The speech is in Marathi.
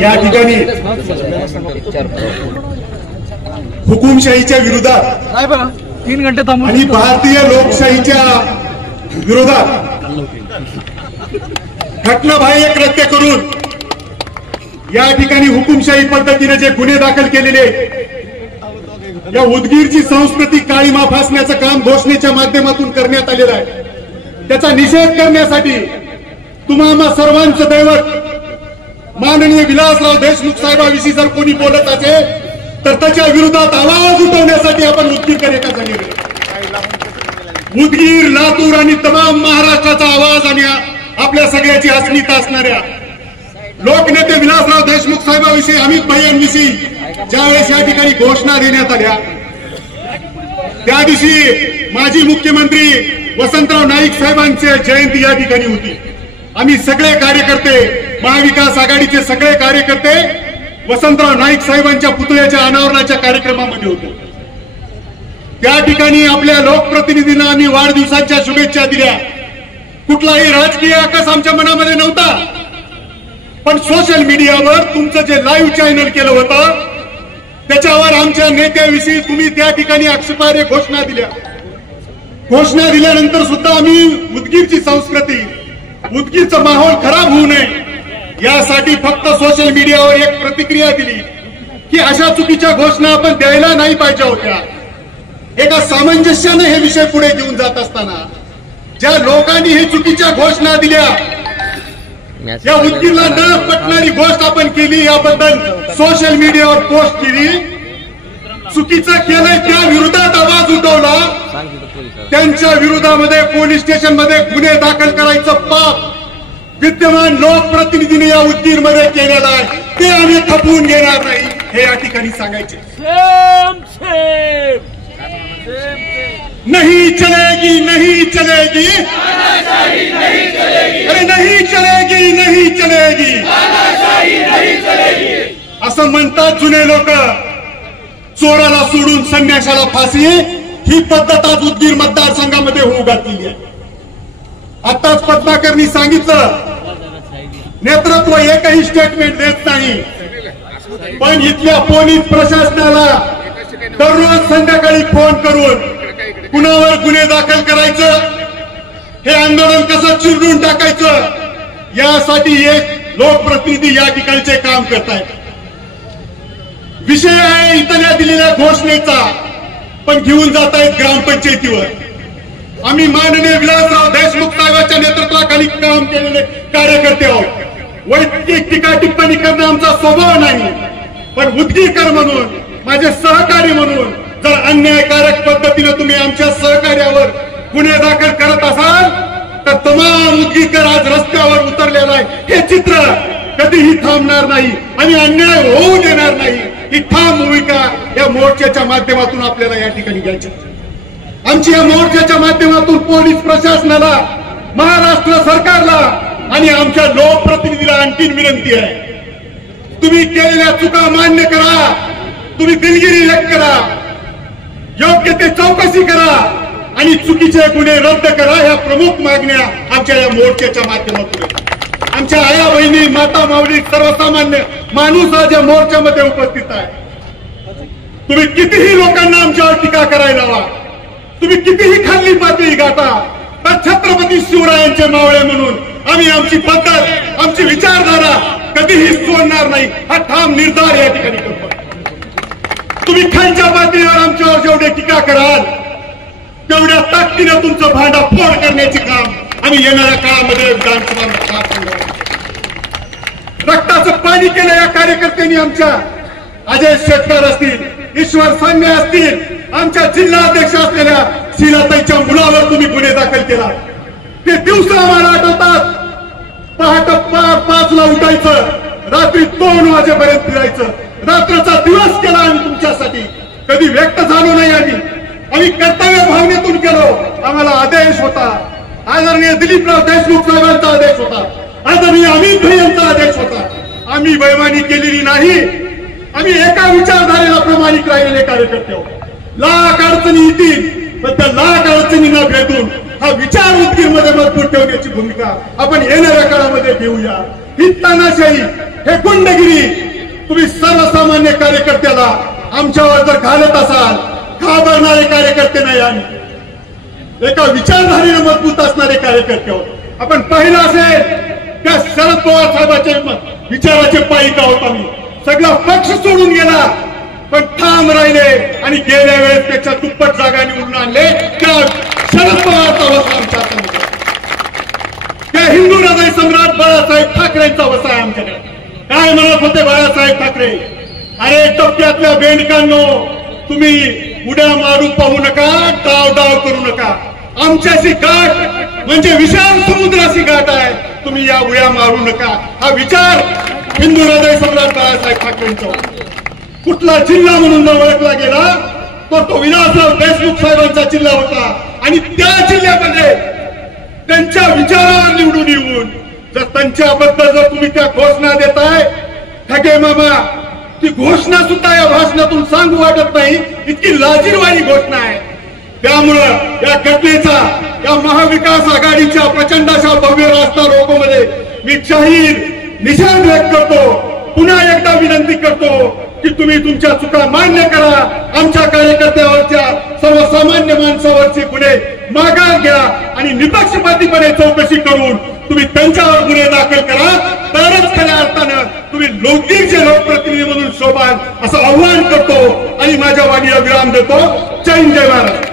या ठिकाणी हुकुमशाहीच्या विरोधात 3 घंटे थांबून आणि भारतीय लोकशाहीच्या विरोधात घटनाबाह्य कृत्य करून या ठिकाणी हुकुमशाही पद्धतीने जे गुन्हे दाखल केलेले, या उदगीरची संस्कृती काळीमा फासण्याचं काम घोषणेच्या माध्यमातून करण्यात आलेलं आहे. त्याचा निषेध करण्यासाठी तुम्हा सर्वांचं दैवत माननीय विलासराव देशमुख साहेबांविषयी जर कोणी बोलत असेल तर त्याच्या विरोधात आवाज उठवण्यासाठी आपण उदगीरकर एका जागी गेलो. उदगीर, लातूर आणि तमाम महाराष्ट्राचा आवाज आणि आपल्या सगळ्याची अस्मिता असणाऱ्या लोकनेते विलासराव देशमुख साहेबांविषयी, अमित भाईंविषयी ज्यावेळेस या ठिकाणी घोषणा देण्यात आल्या, त्या दिवशी माजी मुख्यमंत्री वसंतराव नाईक साहेबांची जयंती या ठिकाणी होती. आम्ही सगळे कार्यकर्ते, महाविकास आघाडीचे सगळे कार्यकर्ते वसंतराव नाईक साहेबांच्या पुतळ्याच्या अनावरणाच्या कार्यक्रमामध्ये होतो. त्या ठिकाणी आपल्या लोकप्रतिनिधींना आम्ही वाढदिवसाच्या शुभेच्छा दिल्या. कुठलाही राजकीय आकस आमच्या मनामध्ये नव्हता, पण सोशल मीडियावर तुमचं जे लाईव्ह चॅनल केलं होतं त्याच्यावर आमच्या नेत्याविषयी तुम्ही त्या ठिकाणी आक्षेपार्ह घोषणा दिल्या. घोषणा दिल्यानंतर सुद्धा आम्ही उदगीरची संस्कृती, उदगीरचा माहोल खराब होऊ नये यासाठी फक्त सोशल मीडियावर एक प्रतिक्रिया दिली की अशा चुकीच्या घोषणा आपण द्यायला नाही पाहिजे होत्या. एका सामंजस्याने हे विषय पुढे घेऊन जात असताना ज्या लोकांनी हे चुकीच्या घोषणा दिल्या, या उदगीरला न पटणारी गोष्ट आपण केली, याबद्दल सोशल मीडियावर पोस्ट केली, चुकीचं केलंय त्या विरोधात आवाज उठवला, त्यांच्या विरोधामध्ये पोलीस स्टेशनमध्ये गुन्हे दाखल करायचं पाप विद्यमान लोकप्रतिनिधीने या उदगीरमध्ये केलेलं आहे, ते आम्ही खपवून घेणार नाही हे या ठिकाणी सांगायचे. नहीं चलेगी, नहीं चलेगी, अरे नहीं चलेगी, नहीं चलेगी असं म्हणतात जुने लोक. चोराला सोडून संन्याशाला फाशी ही पद्धत आज उदगीर मतदारसंघामध्ये होऊ घातलेली आहे. आताच पद्माकरनी सांगितलं, नेतृत्व एकही स्टेटमेंट देत नाही, पण इथल्या पोलीस प्रशासनाला दररोज संध्याकाळी फोन करून कुणावर गुन्हे दाखल करायचं, हे आंदोलन कसं चिरडून टाकायचं, यासाठी एक लोकप्रतिनिधी या ठिकाणचे काम करतायत. विषय आहे इथल्या दिलेल्या घोषणेचा, पण घेऊन जात आहेत ग्रामपंचायतीवर. आम्ही माननीय विलासराव देशमुख साहेबांच्या नेतृत्वाखाली काम केलेले कार्यकर्ते आहोत. वैयक्तिक टीका टिप्पणी करणं आमचा स्वभाव नाही, पण उदगीरकर म्हणून, माझे सहकारी म्हणून जर अन्यायकारक पद्धतीने तुम्ही आमच्या सहकार्यावर गुन्हे दाखल करत असाल तर तमाम उदगीरकर आज रस्त्यावर उतरलेला आहे. हे चित्र कधीही थांबणार नाही आणि अन्याय होऊ देणार नाही. ही ठाम भूमिका या मोर्चाच्या माध्यमातून आपल्याला या ठिकाणी घ्यायची. आमची या मोर्चाच्या माध्यमातून पोलीस प्रशासनाला, महाराष्ट्र सरकारला आणि आमच्या लोकप्रतिनिधीला आणखीन विनंती आहे, तुम्ही केलेल्या चुका मान्य करा, तुम्ही दिलगिरी व्यक्त करा, योग्य ते चौकशी करा आणि चुकीचे गुन्हे रद्द करा. ह्या प्रमुख मागण्या आमच्या या मोर्चाच्या माध्यमातून. आमच्या आया बहिणी, माता माऊली, सर्वसामान्य माणूस आज या मोर्चामध्ये उपस्थित आहे. तुम्ही कितीही लोकांना आमच्यावर टीका करायला हवा, तुम्ही कितीही खाल्ली पातळी गाता, तर छत्रपती शिवरायांचे मावळे म्हणून आम्ही आमची पद्धत, आमची विचारधारा कधीही सोडणार नाही हा ठाम निर्धार या ठिकाणी करतो. तुम्ही खालच्या पातळीवर आमच्यावर जेवढे टीका कराल तेवढ्या ताकदीने तुमचं भांडाफोड करण्याचे काम आम्ही येणाऱ्या काळामध्ये रक्ताचं पाणी केलं या कार्यकर्त्यांनी. आमच्या अजय शेट्टर असतील, ईश्वर सान्या असतील, आमच्या जिल्हाध्यक्ष असलेल्या शीलाताईच्या मुलावर तुम्ही गुन्हे दाखल केला. ते दिवस आम्हाला आठवतात. पहाटे 5ला उठायचं, रात्री 2 वाजेपर्यंत फिरायचं, रात्रचा दिवस केला आम्ही तुमच्यासाठी. कधी व्यक्त झालो नाही आम्ही कर्तव्य भावनेतून केलो. आम्हाला आदेश होता, आदरणीय दिलीपराव देशमुख साहेबांचा आदेश होता, आदरणीय अमित भाई यांचा आदेश होता. आम्ही बेईमानी केलेली नाही. आम्ही एका विचारधारेला प्रमाणित राहिलेले कार्यकर्ते आहोत. लाख अडचणी येतील, पण त्या लाख अडचणींना भेटून हा विचार उदगीरमध्ये मजबूत ठेवण्याची भूमिका आपण येणाऱ्या काळामध्ये घेऊया. ही तानाशाही हे गुंडगिरी तुम्ही सर्वसामान्य कार्यकर्त्याला आमच्यावर जर घालत असाल, घाबरणारे कार्यकर्ते नाही आम्ही, एका विचारधारेने मजबूत असणारे कार्यकर्ते आहोत। आपण पाहिलं असेल त्या शरद पवार साहेबांचे विचाराचे पायी का होता, मी सगळा पक्ष सोडून गेला पण ठाम राहिले आणि गेल्या वेळेस पेक्षा दुप्पट जागा निवडून आणले त्या शरद पवारचा वसा आमच्या हातामध्ये, त्या हिंदू हृदय सम्राट बाळासाहेब ठाकरेंचा वसा आहे आमच्याकडे। काय म्हणत होते बाळासाहेब ठाकरे, अरे टप्प्यातल्या बेंडकांनो तुम्ही उड्या मारू पाहू नका, डाव डाव करू नका, आमच्याशी गाठ म्हणजे विशाल समुद्राची गाठ आहे, तुम्ही या उड्या मारू नका। हा विचार हिंदू हृदय सम्राट बाळासाहेब ठाकरेंचा। कुठला जिल्हा म्हणून न ओळखला गेला तो विलासराव देशमुख साहेबांचा जिल्हा होता आणि त्या जिल्ह्यामध्ये त्यांच्या विचारावर निवडून येऊन जर त्यांच्याबद्दल जर तुम्ही त्या घोषणा देताय, ठगे मामा ती घोषणा सुद्धा या भाषणातून सांगू वाटत नाही, इतकी लाजिरवाणी घोषणा आहे। त्यामुळं या घटनेचा या महाविकास आघाडीच्या प्रचंड अशा भव्य रास्ता रोकोमध्ये मी जाहीर निषेध व्यक्त करतो। पुन्हा एकदा विनंती करतो की तुम्ही तुमच्या चुका मान्य करा, आमच्या कार्यकर्त्यावरच्या सर्वसामान्य माणसावरचे गुन्हे माघार घ्या आणि निपक्षपातीपणे चौकशी करून तुम्ही त्यांच्यावर गुन्हे दाखल करा, तरच खऱ्या अर्थानं तुम्ही लोकदीरचे लोकप्रतिनिधी म्हणून शोभाल असं आव्हान करतो आणि माझ्या वाणीला विराम देतो। जय हिंद, जय महाराष्ट्र।